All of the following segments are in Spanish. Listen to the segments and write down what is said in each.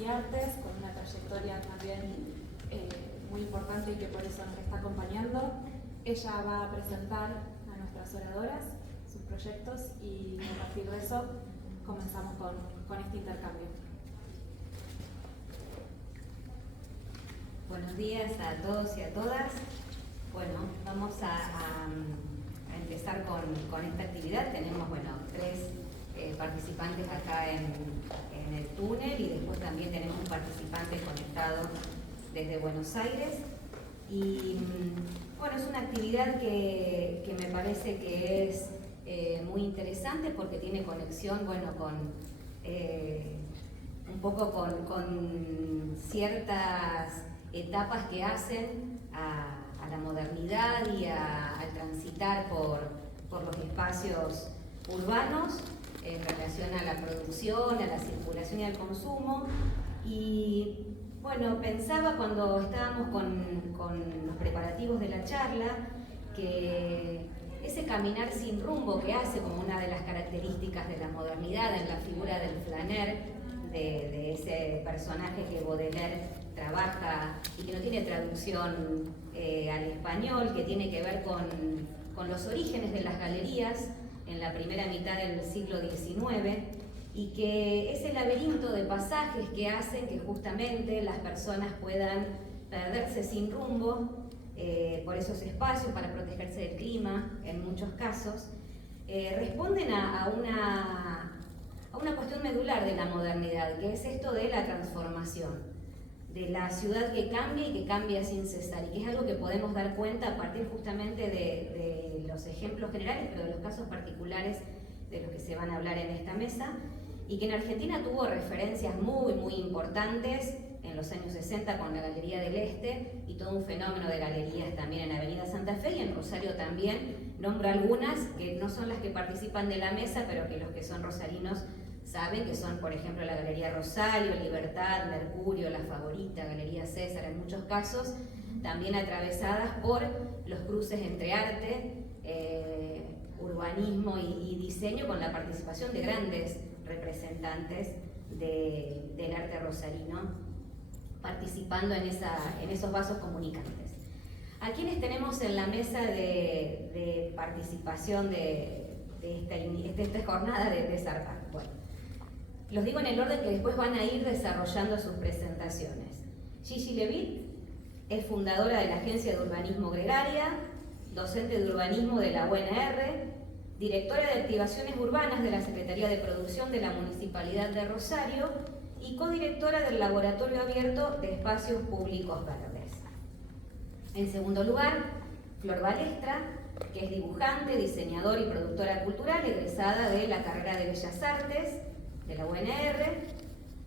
y Artes, con una trayectoria también muy importante y que por eso nos está acompañando. Ella va a presentar a nuestras oradoras sus proyectos y a partir de eso comenzamos con este intercambio. Buenos días a todos y a todas. Bueno, vamos a empezar con esta actividad. Tenemos, tres participantes acá en el túnel y después también tenemos un participante conectado desde Buenos Aires. Y bueno, es una actividad que me parece que es muy interesante porque tiene conexión, con un poco con ciertas etapas que hacen a la modernidad y al transitar por los espacios urbanos en relación a la producción, a la circulación y al consumo. Y bueno, pensaba cuando estábamos con los preparativos de la charla que ese caminar sin rumbo que hace como una de las características de la modernidad en la figura del flaneur, de ese personaje que Baudelaire trabaja y que no tiene traducción al español, que tiene que ver con los orígenes de las galerías en la primera mitad del siglo XIX y que ese laberinto de pasajes que hacen que justamente las personas puedan perderse sin rumbo por esos espacios para protegerse del clima, en muchos casos, responden a una cuestión medular de la modernidad, que es esto de la transformación, de la ciudad que cambia y que cambia sin cesar, y que es algo que podemos dar cuenta a partir justamente de los ejemplos generales, pero de los casos particulares de los que se van a hablar en esta mesa, y que en Argentina tuvo referencias muy, muy importantes en los años 60 con la Galería del Este y todo un fenómeno de galerías también en Avenida Santa Fe y en Rosario también. Nombro algunas que no son las que participan de la mesa, pero que los que son rosarinos saben que son, por ejemplo, la Galería Rosario, Libertad, Mercurio, La Favorita, Galería César, en muchos casos, también atravesadas por los cruces entre arte, urbanismo y diseño, con la participación de grandes representantes del arte rosarino participando en esos vasos comunicantes. ¿A quiénes tenemos en la mesa de participación de esta jornada de Zarpar? Bueno, los digo en el orden que después van a ir desarrollando sus presentaciones. Gigi Levitt es fundadora de la Agencia de Urbanismo Gregaria, docente de urbanismo de la UNR, directora de activaciones urbanas de la Secretaría de Producción de la Municipalidad de Rosario y codirectora del Laboratorio Abierto de Espacios Públicos Verdes. En segundo lugar, Flor Balestra, que es dibujante, diseñadora y productora cultural, egresada de la carrera de Bellas Artes de la UNR,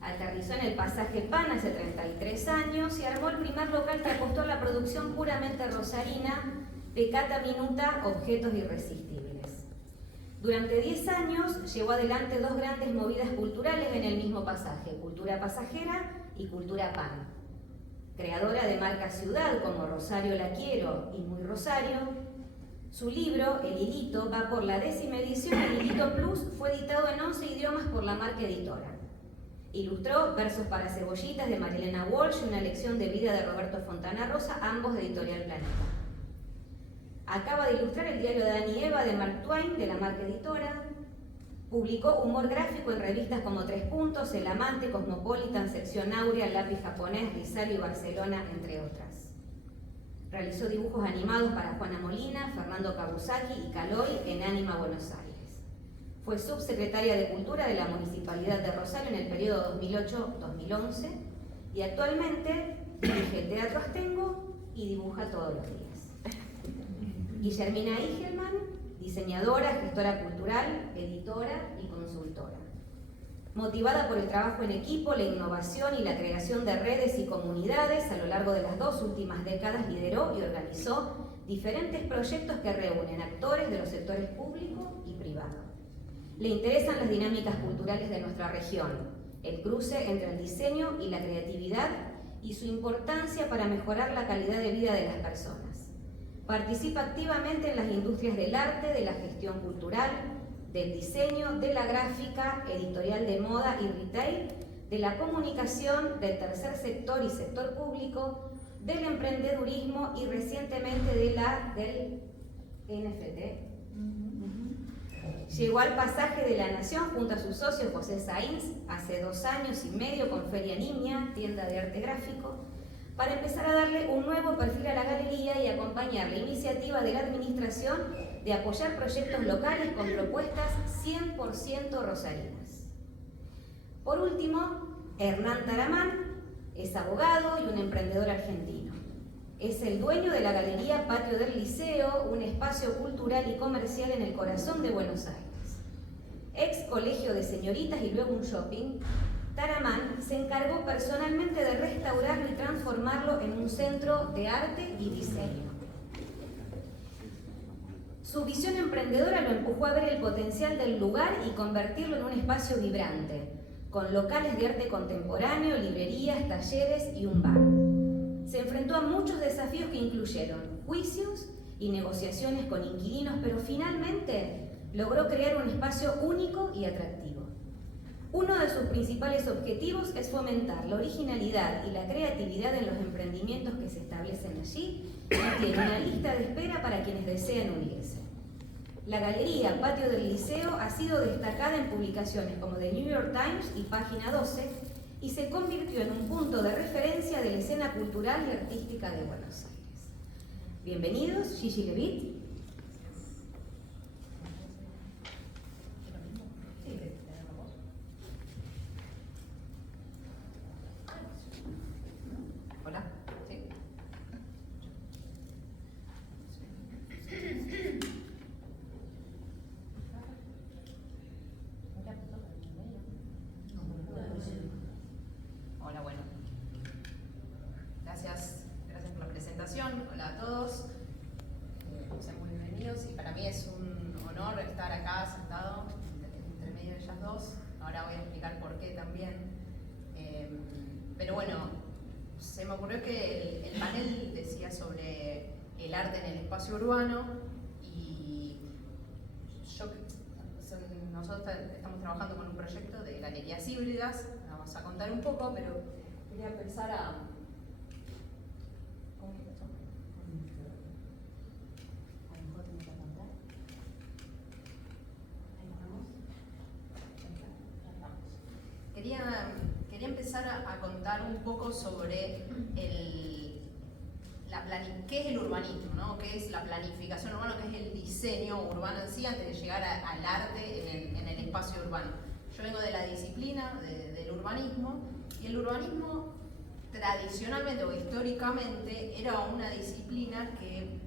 aterrizó en el Pasaje Pan hace 33 años y armó el primer local que apostó a la producción puramente rosarina, Pecata Minuta, Objetos Irresistibles. Durante 10 años llevó adelante dos grandes movidas culturales en el mismo pasaje, Cultura Pasajera y Cultura Pan. Creadora de marcas ciudad como Rosario La Quiero y Muy Rosario, su libro, El Hilito, va por la 10ª edición. El Hilito Plus fue editado en 11 idiomas por la marca editora. Ilustró Versos para Cebollitas de Marilena Walsh y Una lección de vida de Roberto Fontana Rosa, ambos de Editorial Planeta. Acaba de ilustrar el diario de Adán y Eva de Mark Twain, de la marca editora. Publicó humor gráfico en revistas como Tres Puntos, El Amante, Cosmopolitan, Sección Áurea, Lápiz Japonés, Risario y Barcelona, entre otras. Realizó dibujos animados para Juana Molina, Fernando Kabusaki y Caloy en Ánima, Buenos Aires. Fue subsecretaria de Cultura de la Municipalidad de Rosario en el periodo 2008-2011 y actualmente dirige el Teatro Astengo y dibuja todos los días. Guillermina Igelman, diseñadora, gestora cultural, editora y consultora. Motivada por el trabajo en equipo, la innovación y la creación de redes y comunidades, a lo largo de las 2 últimas décadas lideró y organizó diferentes proyectos que reúnen actores de los sectores público y privado. Le interesan las dinámicas culturales de nuestra región, el cruce entre el diseño y la creatividad y su importancia para mejorar la calidad de vida de las personas. Participa activamente en las industrias del arte, de la gestión cultural, del diseño, de la gráfica, editorial de moda y retail, de la comunicación, del tercer sector y sector público, del emprendedurismo y recientemente del NFT. Llegó al Pasaje de la Nación junto a su socio José Sainz hace 2 años y medio con Feria Niña, tienda de arte gráfico, para empezar a darle un nuevo perfil a la galería y acompañar la iniciativa de la administración de apoyar proyectos locales con propuestas 100% rosarinas. Por último, Hernán Taramán es abogado y un emprendedor argentino. Es el dueño de la Galería Patio del Liceo, un espacio cultural y comercial en el corazón de Buenos Aires. Ex colegio de señoritas y luego un shopping, Taramán se encargó personalmente de restaurarlo y transformarlo en un centro de arte y diseño. Su visión emprendedora lo empujó a ver el potencial del lugar y convertirlo en un espacio vibrante, con locales de arte contemporáneo, librerías, talleres y un bar. Se enfrentó a muchos desafíos que incluyeron juicios y negociaciones con inquilinos, pero finalmente logró crear un espacio único y atractivo. Uno de sus principales objetivos es fomentar la originalidad y la creatividad en los emprendimientos que se establecen allí y tiene una lista de espera para quienes desean unirse. La Galería Patio del Liceo ha sido destacada en publicaciones como The New York Times y Página 12 y se convirtió en un punto de referencia de la escena cultural y artística de Buenos Aires. Bienvenidos, Gigi Levitt. Hola. ¿Sí? Hola, bueno. Gracias por la presentación. Hola a todos. Sean muy bienvenidos y para mí es un honor estar acá sentado entre medio de ellas dos. Ahora voy a explicar por qué también. Pero bueno, se me ocurrió que el panel decía sobre el arte en el espacio urbano y nosotros estamos trabajando con un proyecto de galerías híbridas, vamos a contar un poco, pero quería empezar a... ¿Cómo es esto? A lo mejor tengo que contar. Ahí estamos. Quería empezar a contar un poco sobre qué es el urbanismo, ¿no? Qué es la planificación urbana, qué es el diseño urbano en sí, antes de llegar al arte en el espacio urbano. Yo vengo de la disciplina del urbanismo, y el urbanismo tradicionalmente o históricamente era una disciplina que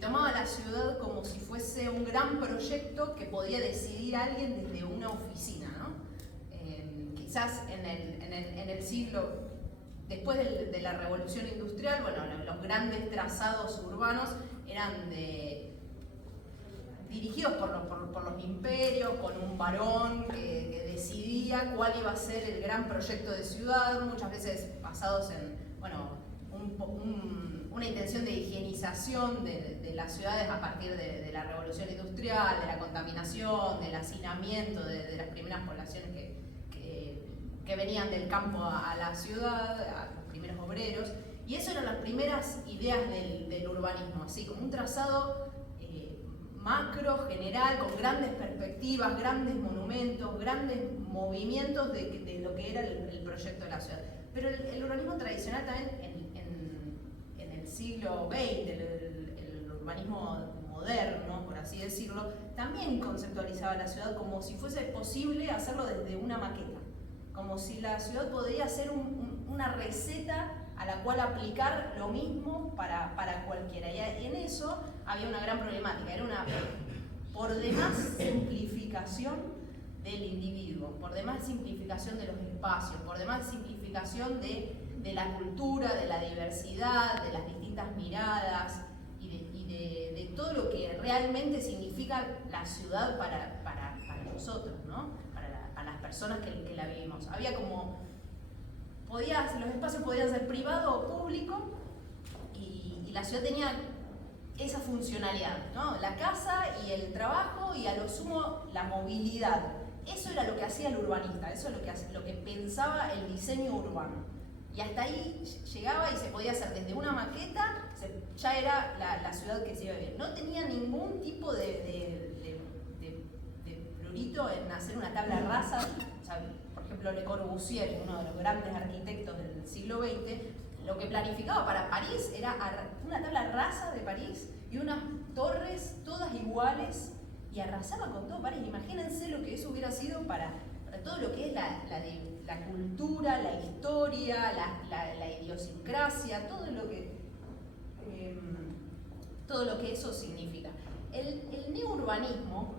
tomaba la ciudad como si fuese un gran proyecto que podía decidir alguien desde una oficina, ¿no? Quizás en el siglo, después de la revolución industrial, bueno, los grandes trazados urbanos eran dirigidos por los imperios, con un varón que decidía cuál iba a ser el gran proyecto de ciudad, muchas veces basados en, bueno, una intención de higienización de las ciudades a partir de la revolución industrial, de la contaminación, del hacinamiento de las primeras poblaciones que venían del campo a la ciudad, a los primeros obreros, y eso eran las primeras ideas del urbanismo, así como un trazado macro, general, con grandes perspectivas, grandes monumentos, grandes movimientos de lo que era el proyecto de la ciudad. Pero el urbanismo tradicional también en el siglo XX, el urbanismo moderno, por así decirlo, también conceptualizaba la ciudad como si fuese posible hacerlo desde una maqueta, como si la ciudad podría ser una receta a la cual aplicar lo mismo para cualquiera. Y en eso había una gran problemática, era una por demás simplificación del individuo, por demás simplificación de los espacios, por demás simplificación de la cultura, de la diversidad, de las distintas miradas y de todo lo que realmente significa la ciudad para nosotros, ¿no? Para las personas que la vivimos. Había como, los espacios podían ser privado o público y la ciudad tenía esa funcionalidad, ¿no? La casa y el trabajo y a lo sumo la movilidad. eso era lo que hacía el urbanista, eso es lo que pensaba el diseño urbano. Y hasta ahí llegaba y se podía hacer desde una maqueta, ya era la ciudad que se iba a vivir. No tenía ningún tipo de prurito en hacer una tabla rasa. O sea, por ejemplo, Le Corbusier, uno de los grandes arquitectos del siglo XX, lo que planificaba para París era una tabla rasa de París y unas torres todas iguales, y arrasaba con todo París. Imagínense lo que eso hubiera sido para todo lo que es la cultura, la historia, la idiosincrasia, todo lo que eso significa. El neourbanismo,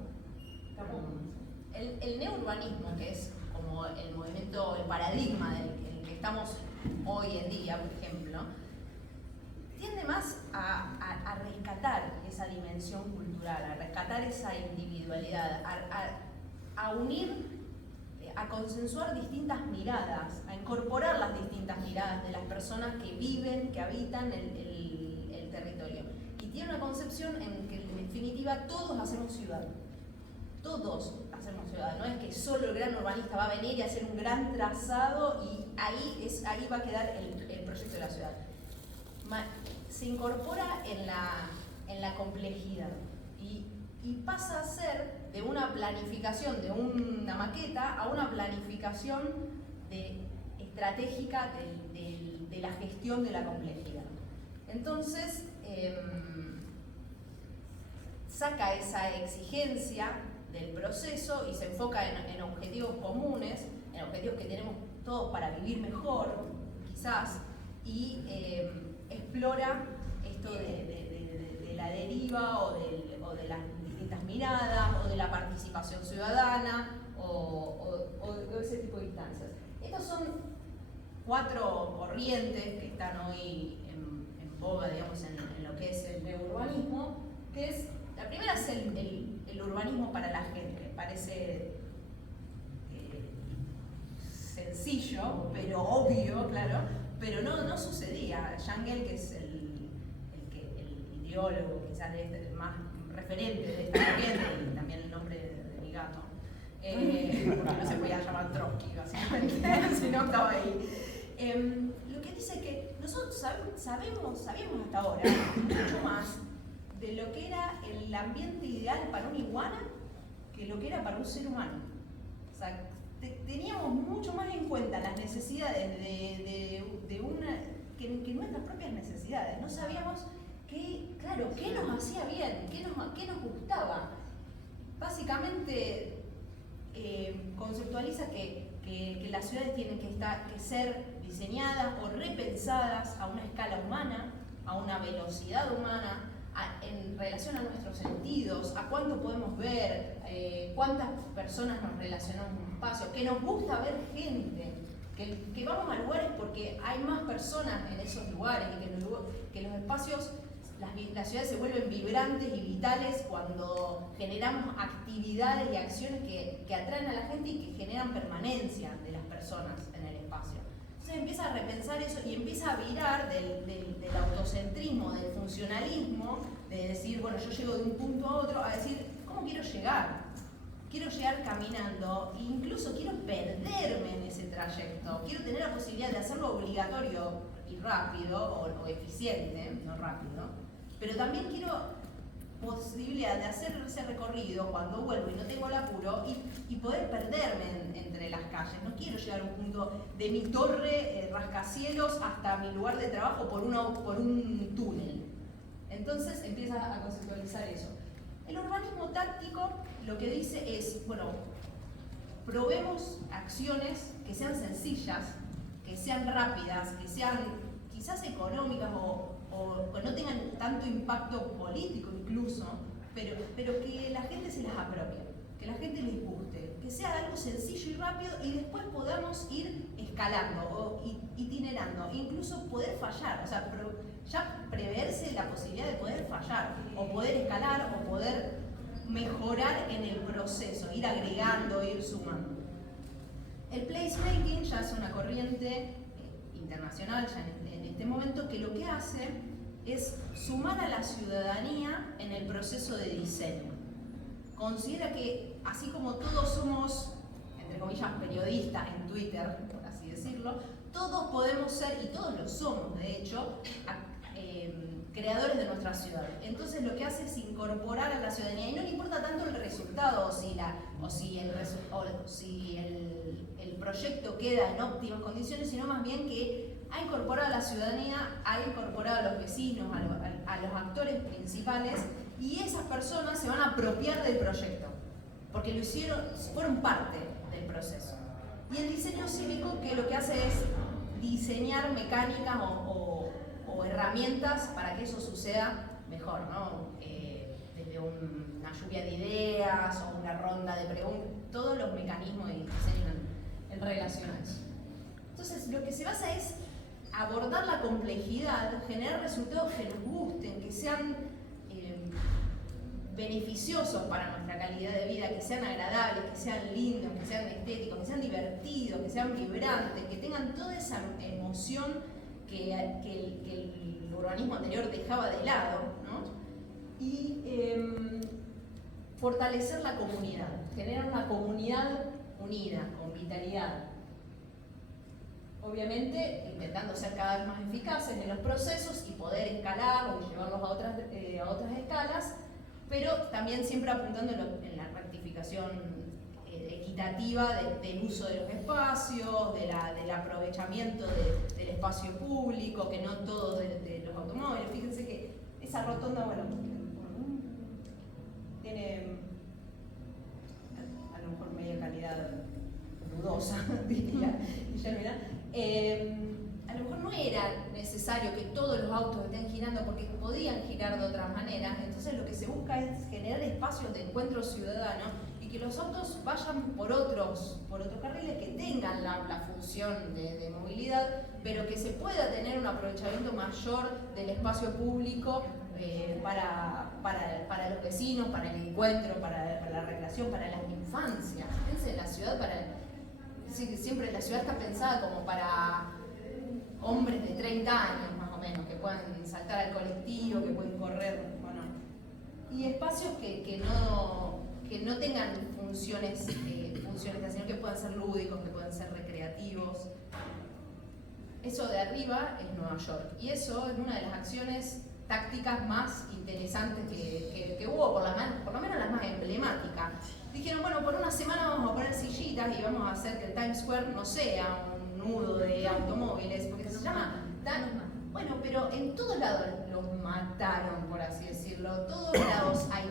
el neourbanismo, que es como el movimiento, el paradigma en el que estamos hoy en día, por ejemplo, tiende más a rescatar esa dimensión cultural, a rescatar esa individualidad, a unir, a consensuar distintas miradas, a incorporar las distintas miradas de las personas que viven, que habitan el territorio. Y tiene una concepción en que, en definitiva, todos hacemos ciudad. Todos hacemos ciudad. No es que solo el gran urbanista va a venir y hacer un gran trazado y ahí va a quedar el proyecto de la ciudad. Se incorpora en la complejidad y pasa a ser de una planificación, de una maqueta, a una planificación estratégica de la gestión de la complejidad. Entonces, saca esa exigencia del proceso y se enfoca en objetivos comunes, en objetivos que tenemos todos para vivir mejor, quizás, y explora esto de la deriva o de las distintas miradas o de la participación ciudadana o ese tipo de instancias. Estas son 4 corrientes que están hoy en boga, digamos, en lo que es el neourbanismo, que es, la primera es el urbanismo para la gente. Parece sencillo, pero obvio, claro, pero no sucedía. Jangel, que es el ideólogo quizás el más referente de esta corriente, y también el nombre de mi gato, porque no se podía llamar Trotsky, básicamente, si no estaba ahí. Lo que dice que nosotros sabíamos hasta ahora mucho más de lo que era el ambiente ideal para una iguana que lo que era para un ser humano. O sea, teníamos mucho más en cuenta las necesidades que nuestras propias necesidades. No sabíamos qué nos hacía bien, qué nos gustaba. Básicamente conceptualiza que las ciudades tienen que ser diseñadas o repensadas a una escala humana, a una velocidad humana, en relación a nuestros sentidos, a cuánto podemos ver, cuántas personas nos relacionamos en un espacio, que nos gusta ver gente, que vamos a lugares porque hay más personas en esos lugares y que los espacios, las ciudades se vuelven vibrantes y vitales cuando generamos actividades y acciones que atraen a la gente y que generan permanencia de las personas en el espacio. Entonces empieza a repensar eso y empieza a virar del autocentrismo, del funcionalismo, de decir, bueno, yo llego de un punto a otro, a decir, ¿cómo quiero llegar? Quiero llegar caminando, e incluso quiero perderme en ese trayecto, quiero tener la posibilidad de hacerlo obligatorio y rápido, o eficiente, no rápido, pero también quiero posibilidad de hacer ese recorrido cuando vuelvo y no tengo el apuro y poder perderme entre las calles. No quiero llegar a un punto de mi torre rascacielos hasta mi lugar de trabajo por un túnel. Entonces empieza a conceptualizar eso. El urbanismo táctico lo que dice es, bueno, probemos acciones que sean sencillas, que sean rápidas, que sean quizás económicas o que no tengan tanto impacto político incluso, pero que la gente se las apropie, que la gente les guste, que sea algo sencillo y rápido y después podamos ir escalando o itinerando, incluso poder fallar, o sea, ya preverse la posibilidad de poder fallar o poder escalar o poder mejorar en el proceso, ir agregando, ir sumando. El placemaking ya es una corriente internacional ya en este momento, que lo que hace es sumar a la ciudadanía en el proceso de diseño. Considera que así como todos somos, entre comillas, periodistas en Twitter, por así decirlo, todos podemos ser, y todos lo somos de hecho, creadores de nuestra ciudad. Entonces lo que hace es incorporar a la ciudadanía, y no le importa tanto el resultado, o si el proyecto queda en óptimas condiciones, sino más bien que ha incorporado a la ciudadanía, ha incorporado a los vecinos, a los actores principales, y esas personas se van a apropiar del proyecto, porque lo hicieron, fueron parte del proceso. Y el diseño cívico, que lo que hace es diseñar mecánicas o herramientas para que eso suceda mejor, ¿no? Desde una lluvia de ideas o una ronda de preguntas, todos los mecanismos de diseño en relación a eso. Entonces, lo que se basa es abordar la complejidad, generar resultados que nos gusten, que sean beneficiosos para nuestra calidad de vida, que sean agradables, que sean lindos, que sean estéticos, que sean divertidos, que sean vibrantes, que tengan toda esa emoción que el urbanismo anterior dejaba de lado, ¿no? Y fortalecer la comunidad, generar una comunidad unida, con vitalidad. Obviamente intentando ser cada vez más eficaces en los procesos y poder escalarlos y llevarlos a otras escalas, pero también siempre apuntando en la rectificación equitativa del uso de los espacios, del aprovechamiento del espacio público, que no todo de los automóviles. Fíjense que esa rotonda, bueno, tiene a lo mejor media calidad dudosa, diría Guillermina. A lo mejor no era necesario que todos los autos estén girando porque podían girar de otras maneras. Entonces lo que se busca es generar espacios de encuentro ciudadano y que los autos vayan por otros carriles que tengan la función de movilidad, pero que se pueda tener un aprovechamiento mayor del espacio público para los vecinos, para el encuentro, para la recreación, para las infancias. Fíjense, la ciudad siempre la ciudad está pensada como para hombres de 30 años más o menos, que puedan saltar al colectivo, que pueden correr, bueno. Y espacios que no tengan funciones, sino que puedan ser lúdicos, que puedan ser recreativos. Eso de arriba es Nueva York, y eso es una de las acciones tácticas más interesantes que hubo, por lo menos las más emblemáticas. Dijeron, bueno, por una semana vamos a poner sillitas y vamos a hacer que el Times Square no sea un nudo de automóviles, porque se llama bueno, pero en todos lados los mataron, por así decirlo. En todos lados hay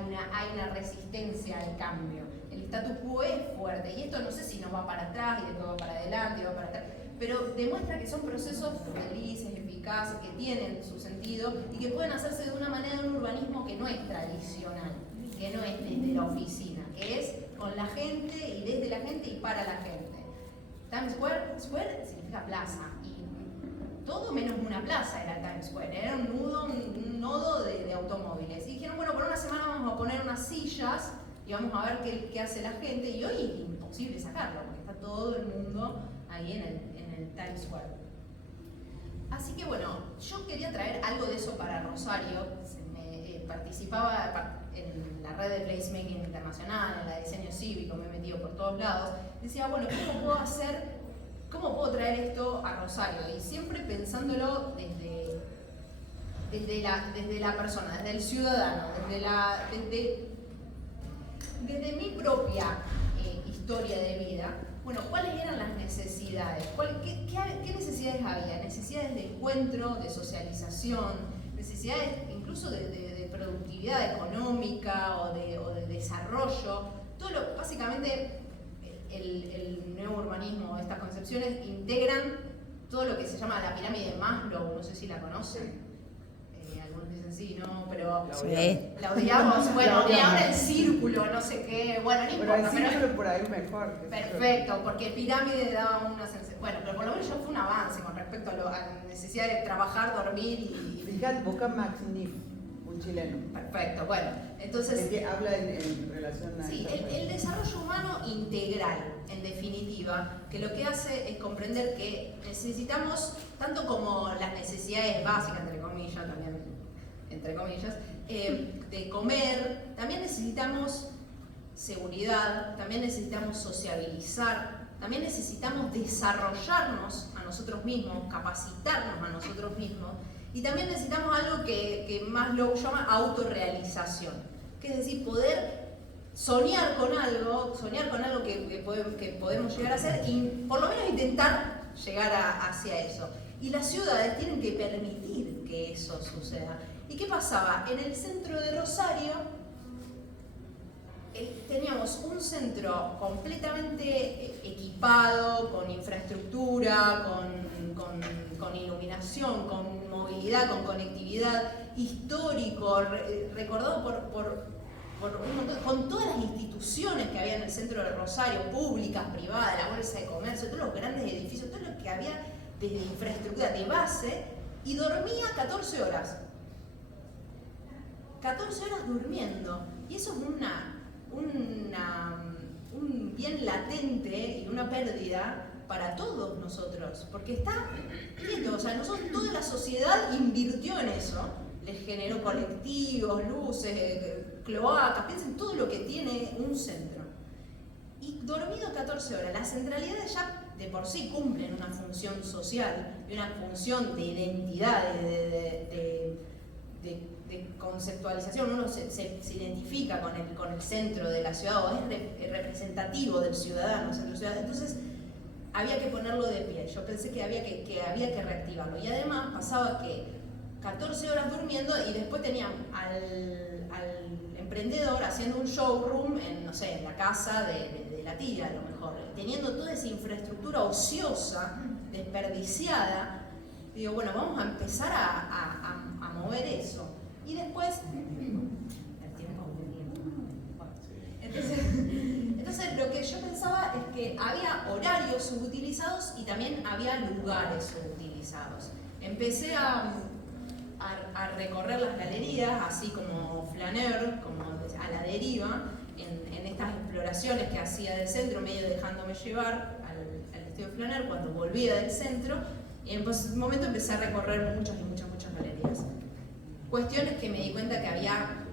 una resistencia al cambio. El statu quo es fuerte, y esto no sé si nos va para atrás y después va para adelante y va para atrás, pero demuestra que son procesos felices, eficaces, que tienen su sentido y que pueden hacerse de una manera de un urbanismo que no es tradicional, que no es desde la oficina, que es con la gente y desde la gente y para la gente. Times Square significa plaza, y todo menos una plaza era Times Square, era un nodo de automóviles. Y dijeron, bueno, por una semana vamos a poner unas sillas y vamos a ver qué hace la gente, y hoy es imposible sacarlo, porque está todo el mundo ahí en el Times Square. Así que bueno, yo quería traer algo de eso para Rosario. Participaba en la red de Placemaking Internacional, en la de diseño cívico, me he metido por todos lados. Decía, bueno, ¿cómo puedo traer esto a Rosario? Y siempre pensándolo desde la persona, desde el ciudadano, desde mi propia historia de vida. Bueno, ¿cuáles eran las necesidades? ¿Qué necesidades había? Necesidades de encuentro, de socialización, necesidades incluso de productividad económica o de desarrollo. Básicamente el nuevo urbanismo, estas concepciones integran todo lo que se llama la pirámide de Maslow, no sé si la conocen. Algunos dicen sí, no, pero la odiamos. Bueno, y ahora el círculo, no sé qué, bueno, no importa. Pero el círculo por ahí mejor. Perfecto, porque pirámide daba una sensación. Bueno, pero por lo menos ya fue un avance con respecto a la necesidad de trabajar, dormir y. Fíjate, busca Max Niff, un chileno. Perfecto, bueno, entonces. El que habla en relación a. Sí, el desarrollo humano integral, en definitiva, que lo que hace es comprender que necesitamos, tanto como las necesidades básicas, entre comillas, también, entre comillas, de comer, también necesitamos seguridad, también necesitamos sociabilizar, también necesitamos desarrollarnos a nosotros mismos, capacitarnos a nosotros mismos, y también necesitamos algo que Maslow llama autorrealización, que es decir, poder soñar con algo que podemos llegar a hacer y por lo menos intentar llegar hacia eso. Y las ciudades tienen que permitir que eso suceda. ¿Y qué pasaba? En el centro de Rosario teníamos un centro completamente equipado, con infraestructura, con iluminación, con movilidad, con conectividad, histórico, recordado por un montón, con todas las instituciones que había en el centro de Rosario, públicas, privadas, la Bolsa de Comercio, todos los grandes edificios, todo lo que había de infraestructura, de base, y dormía 14 horas. 14 horas durmiendo. Y eso es un bien latente y una pérdida para todos nosotros, porque está quieto, o sea, toda la sociedad invirtió en eso, les generó colectivos, luces, cloacas, piensen todo lo que tiene un centro. Y dormido 14 horas, las centralidades ya de por sí cumplen una función social y una función de identidad, de conceptualización. Uno se identifica con el centro de la ciudad o es representativo del ciudadano, centro ciudad. Entonces había que ponerlo de pie. Yo pensé que había que reactivarlo. Y además pasaba que 14 horas durmiendo y después tenían al emprendedor haciendo un showroom en, no sé, en la casa de la tía, a lo mejor, teniendo toda esa infraestructura ociosa, desperdiciada. Digo, bueno, vamos a empezar a mover eso. Y después, entonces lo que yo pensaba es que había horarios subutilizados y también había lugares subutilizados. Empecé a recorrer las galerías, así como flaneur, como a la deriva, en estas exploraciones que hacía del centro, medio dejándome llevar al estilo flaneur cuando volvía del centro, y en un momento empecé a recorrer muchas galerías. Cuestiones que me di cuenta que había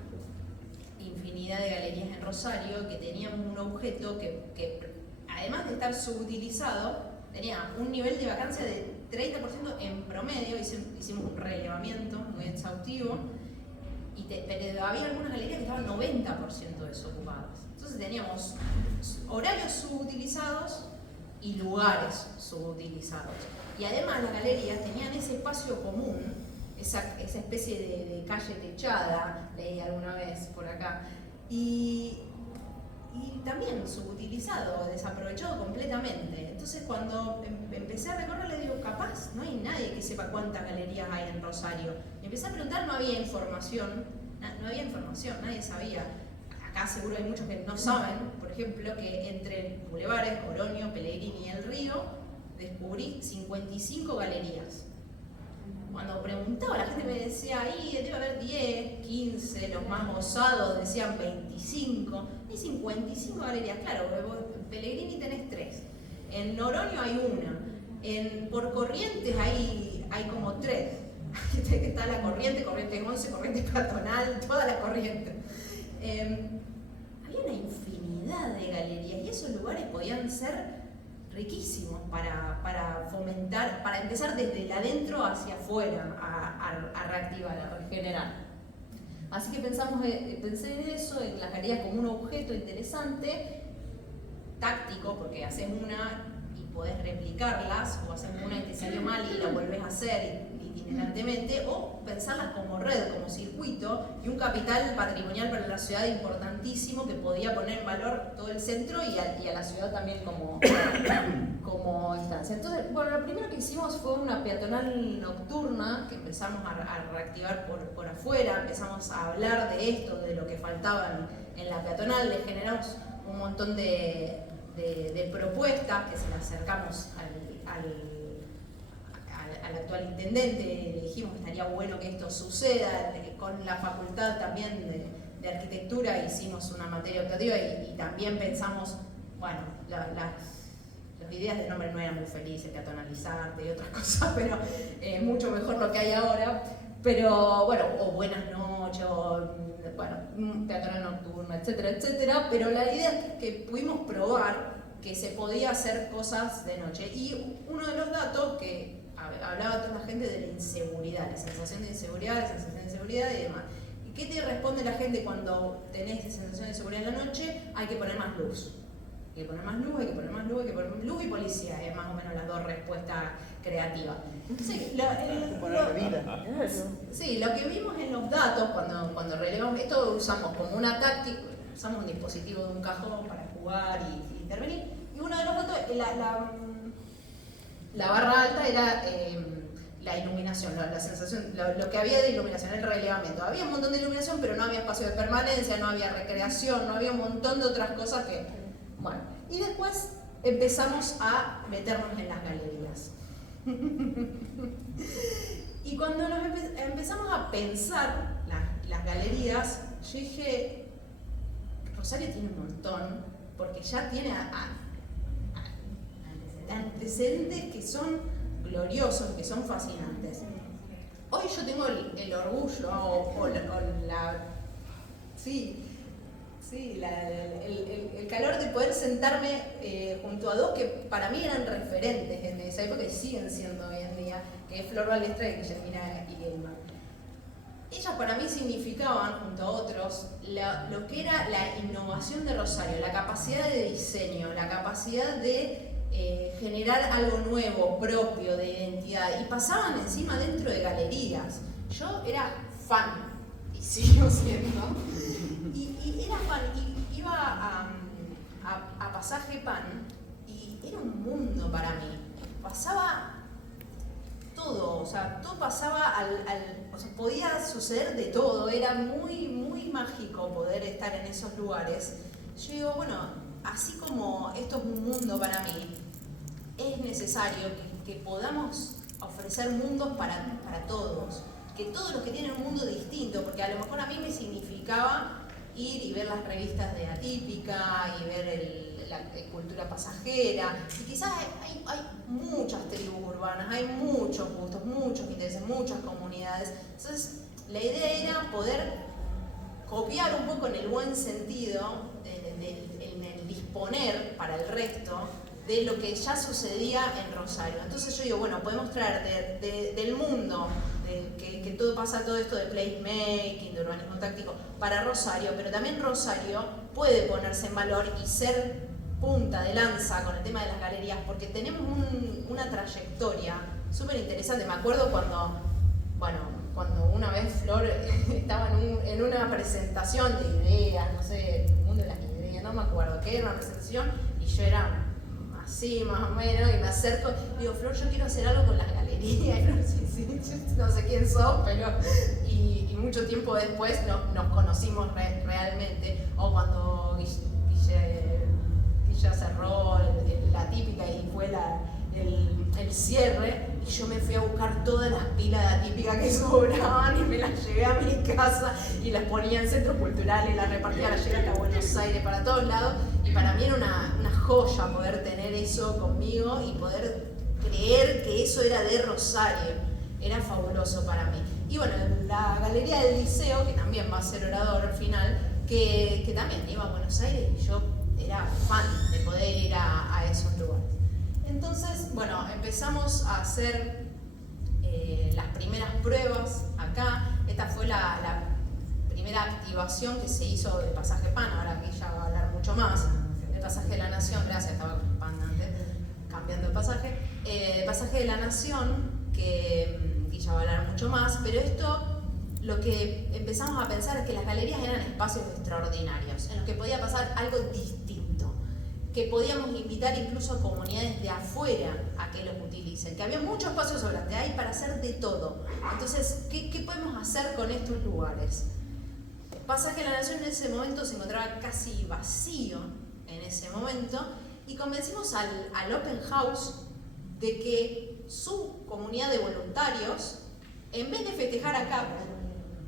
infinidad de galerías en Rosario, que teníamos un objeto que además de estar subutilizado, tenía un nivel de vacancia de 30% en promedio. Hicimos un relevamiento muy exhaustivo, pero había algunas galerías que estaban 90% desocupadas. Entonces teníamos horarios subutilizados y lugares subutilizados. Y además las galerías tenían ese espacio común, esa especie de calle techada, leí alguna vez por acá, y también subutilizado, desaprovechado completamente. Entonces cuando empecé a recorrer, le digo, capaz no hay nadie que sepa cuántas galerías hay en Rosario. Y empecé a preguntar, no había información, nadie sabía. Acá seguro hay muchos que no saben, por ejemplo, que entre bulevares, Oroño, Pellegrini y El Río, descubrí 55 galerías. Cuando preguntaba, la gente me decía, ahí debe haber 10, 15, los más osados decían 25. Hay 55 galerías, claro, en Pellegrini tenés 3. En Oroño hay una. Por Corrientes hay como 3. Está la Corrientes 11, Corrientes Peatonal, toda la Corriente. Había una infinidad de galerías y esos lugares podían ser riquísimos para fomentar, para empezar desde el adentro hacia afuera a reactivar, a regenerar. Así que pensé en eso, en las galerías como un objeto interesante, táctico, porque haces una y podés replicarlas, o haces una y te salió mal y la volvés a hacer itinerantemente, o pensarlas como red, como circuito, y un capital patrimonial para la ciudad importantísimo que podía poner en valor todo el centro y a la ciudad también como instancia. Entonces, bueno, lo primero que hicimos fue una peatonal nocturna que empezamos a reactivar por afuera, empezamos a hablar de esto, de lo que faltaba en la peatonal, le generamos un montón de propuestas que se las acercamos al actual intendente, le dijimos que estaría bueno que esto suceda, con la facultad también de arquitectura hicimos una materia optativa y también pensamos, bueno, las ideas de nombre no eran muy felices, peatonalizarte y otras cosas, pero mucho mejor lo que hay ahora. Pero bueno, o Buenas noches, o bueno, teatro nocturno, etcétera, etcétera. Pero la idea es que pudimos probar que se podía hacer cosas de noche. Y uno de los datos que hablaba toda la gente de la inseguridad, la sensación de inseguridad y demás. ¿Y qué te responde la gente cuando tenés sensación de inseguridad en la noche? Hay que poner más luz. Hay que poner más luz, hay que poner más luz, hay que poner más luz y policía, es más o menos las dos respuestas creativas. Sí, lo que vimos en los datos cuando relevamos, esto usamos como una táctica, usamos un dispositivo de un cajón para jugar y intervenir, y uno de los datos, la barra alta era la iluminación, la sensación, lo que había de iluminación, el relevamiento. Había un montón de iluminación, pero no había espacio de permanencia, no había recreación, no había un montón de otras cosas que... Bueno, y después empezamos a meternos en las galerías. Y cuando nos empezamos a pensar las galerías, yo dije, Rosario tiene un montón, porque ya tiene antecedentes que son gloriosos, que son fascinantes. Hoy yo tengo el orgullo el calor de poder sentarme junto a dos que para mí eran referentes en esa época y siguen siendo hoy en día, que es Flor Balestra y Guillermina Iguelma. Ellas para mí significaban, junto a otros, lo que era la innovación de Rosario, la capacidad de diseño, la capacidad de generar algo nuevo, propio, de identidad, y pasaban encima dentro de galerías. Yo era fan, y sigo siendo, y era fan, y iba a Pasaje Pan, y era un mundo para mí. Pasaba todo, o sea, todo pasaba o sea, podía suceder de todo, era muy, muy mágico poder estar en esos lugares. Yo digo, bueno, así como esto es un mundo para mí, es necesario que podamos ofrecer mundos para todos, que todos los que tienen un mundo distinto, porque a lo mejor a mí me significaba ir y ver las revistas de Atípica y ver la cultura pasajera, y quizás hay muchas tribus urbanas, hay muchos gustos, muchos intereses, muchas comunidades. Entonces la idea era poder copiar un poco en el buen sentido, en el disponer para el resto de lo que ya sucedía en Rosario. Entonces yo digo, bueno, podemos traer del mundo, que todo pasa, todo esto de placemaking, de urbanismo táctico, para Rosario, pero también Rosario puede ponerse en valor y ser punta de lanza con el tema de las galerías, porque tenemos una trayectoria súper interesante. Me acuerdo cuando una vez Flor estaba en una presentación de ideas, no sé, el mundo de las ideas, no me acuerdo qué era una presentación, y yo era así más o menos, y me acerco y digo, Flor, yo quiero hacer algo con las galerías. Y Flor, sí, yo no sé quién sos, pero... Y mucho tiempo después nos conocimos realmente, o cuando Guilla cerró la Típica y fue el cierre, y yo me fui a buscar todas las pilas de Atípica que sobraban y me las llevé a mi casa y las ponía en centros culturales, las repartía, las llevé hasta Buenos Aires, para todos lados, y para mí era una joya poder tener eso conmigo y poder creer que eso era de Rosario. Era fabuloso para mí. Y bueno, la Galería del Liceo, que también va a ser orador al final, que también iba a Buenos Aires, y yo era fan de poder ir a esos lugares. Entonces, bueno, empezamos a hacer las primeras pruebas acá. Esta fue la primera activación que se hizo de Pasaje Pan, ahora que ella va a hablar mucho más de Pasaje de la Nación, gracias, estaba con Pan antes, cambiando de pasaje. Pasaje de la Nación, que ella va a hablar mucho más, pero esto, lo que empezamos a pensar es que las galerías eran espacios extraordinarios, en los que podía pasar algo distinto, que podíamos invitar incluso a comunidades de afuera a que los utilicen, que había muchos espacios sobrantes, hay para hacer de todo. Entonces, ¿qué podemos hacer con estos lugares? Pasaje de la Nación en ese momento se encontraba casi vacío en ese momento, y convencimos al Open House de que su comunidad de voluntarios, en vez de festejar acá,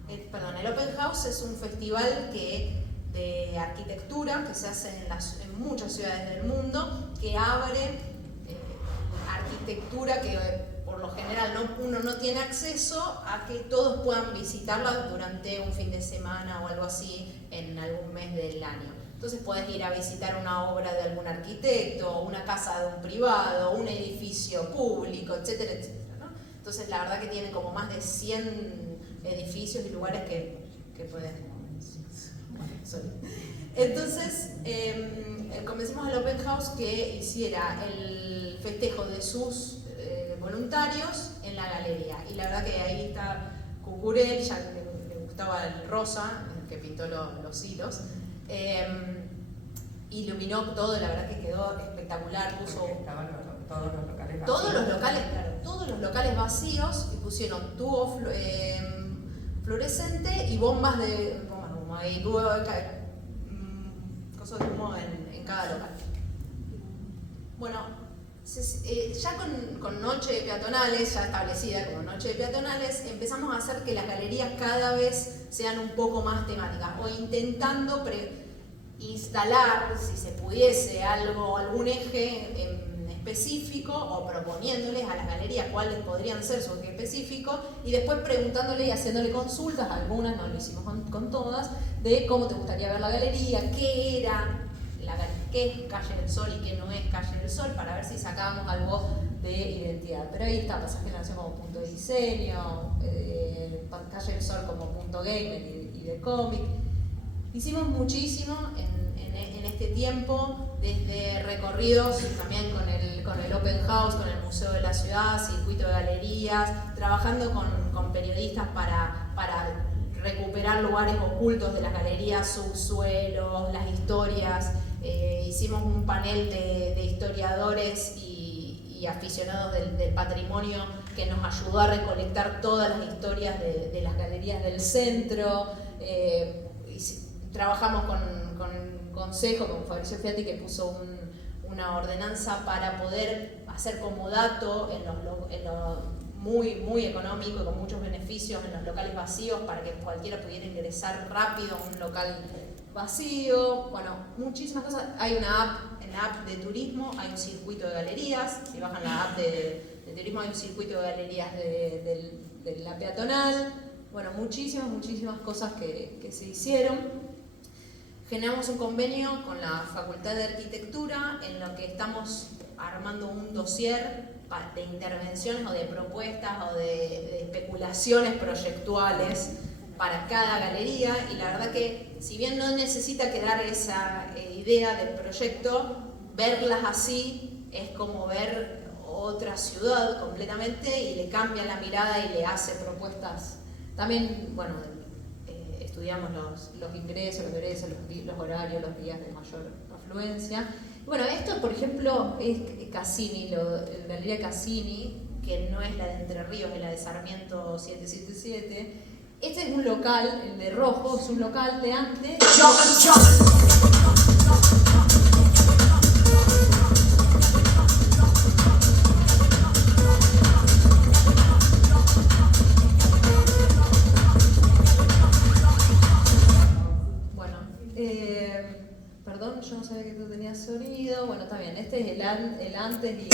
el Open House es un festival de arquitectura que se hace en muchas ciudades del mundo, que abre arquitectura que por lo general uno no tiene acceso a que todos puedan visitarla durante un fin de semana o algo así en algún mes del año. Entonces podés ir a visitar una obra de algún arquitecto, una casa de un privado, un edificio público, etcétera, etcétera, ¿no? Entonces la verdad que tiene como más de 100 edificios y lugares que pueden... Entonces convencimos al Open House que hiciera el festejo de sus voluntarios en la galería. Y la verdad que ahí está Cucurel, ya le gustaba el rosa, el que pintó los hilos. Iluminó todo, la verdad que quedó espectacular. Puso estaban todos los locales vacíos. todos los locales vacíos y pusieron tubo fluorescente y bombas de humo, y cosas de humo en cada local. Bueno, ya con noche de peatonales, ya establecida como noche de peatonales, empezamos a hacer que las galerías cada vez sean un poco más temáticas, o intentando instalar, si se pudiese, algún eje en específico, o proponiéndoles a las galerías cuáles podrían ser su eje específico, y después preguntándole y haciéndole consultas, algunas no lo hicimos con todas, de cómo te gustaría ver la galería, qué era qué es Calle del Sol y qué no es Calle del Sol, para ver si sacábamos algo de identidad. Pero ahí está Pasaje de la Nación como punto de diseño, Calle del Sol como punto gamer y de cómic. Hicimos muchísimo en este tiempo, desde recorridos también con el Open House, con el Museo de la Ciudad, circuito de galerías, trabajando con periodistas para recuperar lugares ocultos de las galerías, subsuelos, las historias. Hicimos un panel de historiadores y aficionados del patrimonio que nos ayudó a recolectar todas las historias de las galerías del centro. Trabajamos con Consejo, con Fabricio Fiati, que puso una ordenanza para poder hacer comodato en lo muy económico y con muchos beneficios en los locales vacíos, para que cualquiera pudiera ingresar rápido a un local vacío. Bueno, muchísimas cosas. Hay en la app de turismo hay un circuito de galerías. Si bajan la app de turismo hay un circuito de galerías de la peatonal. Bueno, muchísimas cosas que se hicieron. Generamos un convenio con la Facultad de Arquitectura en lo que estamos armando un dossier de intervenciones o de propuestas o de especulaciones proyectuales para cada galería, y la verdad que si bien no necesita quedar esa idea del proyecto, verlas así es como ver otra ciudad completamente y le cambia la mirada y le hace propuestas. También, bueno, estudiamos los ingresos, los horarios, los días de mayor afluencia. Bueno, esto por ejemplo es Cassini, la Galería Cassini, que no es la de Entre Ríos, es la de Sarmiento 777. Este es un local, el de rojo, es un local de antes. Perdón, yo no sabía que tú tenías sonido. Bueno, está bien, este es el antes y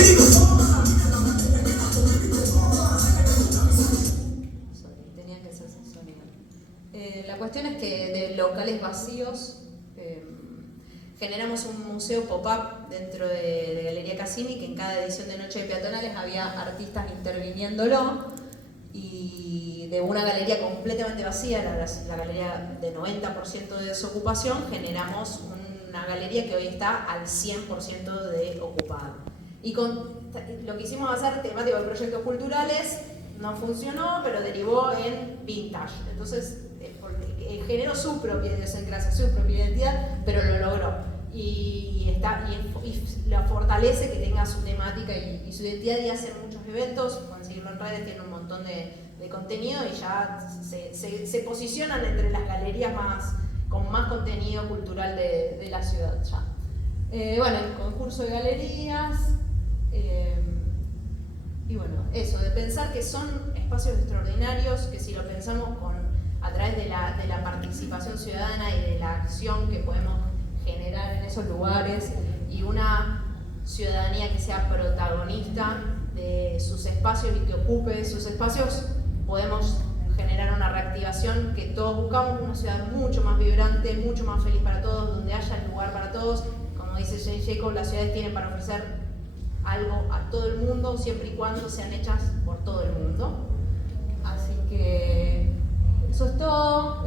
tenía que ser sin sonido. La cuestión es que de locales vacíos generamos un museo pop-up dentro de Galería Cassini, que en cada edición de Noche de Peatonales había artistas interviniéndolo, y de una galería completamente vacía, la galería de 90% de desocupación, generamos una galería que hoy está al 100% de ocupada. Y lo que hicimos hacer temático de proyectos culturales no funcionó, pero derivó en vintage. Entonces generó su propia idiosincrasia, su propia identidad, pero lo logró. Y la fortalece que tenga su temática y su identidad, y hace muchos eventos. Pueden seguirlo en redes, tiene un montón de contenido y ya se posicionan entre las galerías con más contenido cultural de la ciudad ya. Bueno, el concurso de galerías, y bueno, eso, de pensar que son espacios extraordinarios, que si lo pensamos a través de la participación ciudadana y de la acción que podemos generar en esos lugares, y una ciudadanía que sea protagonista de sus espacios y que ocupe sus espacios, podemos generar una reactivación que todos buscamos, una ciudad mucho más vibrante, mucho más feliz para todos, donde haya lugar para todos. Como dice Jane Jacobs, las ciudades tienen para ofrecer algo a todo el mundo, siempre y cuando sean hechas por todo el mundo. Así que eso es todo.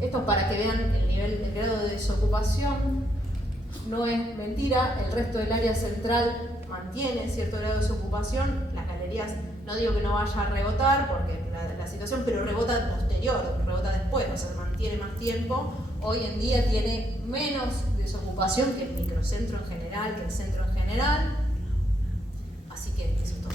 Esto es para que vean el grado de desocupación. No es mentira, el resto del área central mantiene cierto grado de desocupación. Las galerías, no digo que no vaya a rebotar, porque la situación, pero rebota posterior, rebota después, o sea, mantiene más tiempo. Hoy en día tiene menos desocupación que el microcentro en general, que el centro en general. Así que eso es todo.